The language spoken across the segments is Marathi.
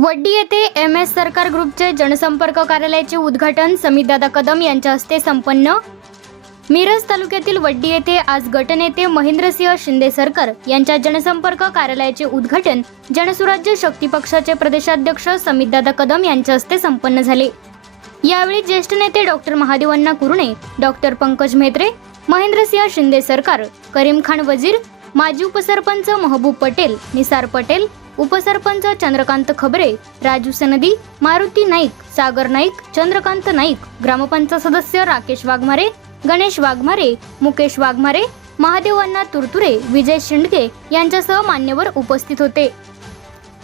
वड्डी येथे एम एस सरकार ग्रुपचे जनसंपर्क कार्यालयाचे उद्घाटन समितदादा कदम यांच्या हस्ते संपन्न. मिरज तालुक्यातील वड्डी येथे आज गटनेते महेंद्रसिंह शिंदे सरकार यांच्या जनसंपर्क कार्यालयाचे उद्घाटन जनसुराज्य शक्ती पक्षाचे प्रदेशाध्यक्ष समितदादा कदम यांच्या हस्ते संपन्न झाले. यावेळी ज्येष्ठ नेते डॉक्टर महादेवण्णा कुरणे डॉक्टर पंकज म्हेत्रे महेंद्रसिंह शिंदे सरकार करीम खान वजीर माजी उपसरपंच महबूब पटेल निसार पटेल उपसरपंच चंद्रकांत खबरे राजू सनदी मारुती नाईक सागर नाईक चंद्रकांत नाईक ग्रामपंचायत सदस्य राकेश वाघमारे गणेश वाघमारे मुकेश वाघमारे महादेवांना तुरतुरे विजय शिंडके यांच्यासह मान्यवर उपस्थित होते.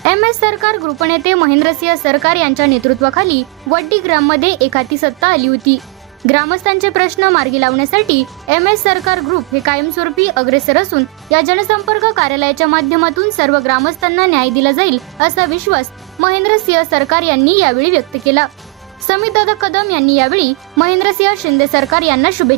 एम एस सरकार ग्रुपनेते महेंद्रसिंह सरकार यांच्या नेतृत्वाखाली वड्डी ग्राममध्ये एकाती सत्ता आली होती. ग्रामस्थांचे प्रश्न मार्गी लावण्यासाठी एम एस सरकार ग्रुप हे कायमस्वरूपी अग्रेसर असून या जनसंपर्क कार्यालयाच्या माध्यमातून सर्व ग्रामस्थांना न्याय दिला जाईल असा विश्वास महेंद्र सिंह सरकार यांनी यावेळी व्यक्त केला. समितदादा कदम यांनी यावेळी महेंद्रसिंह शिंदे सरकार यांना शुभेच्छा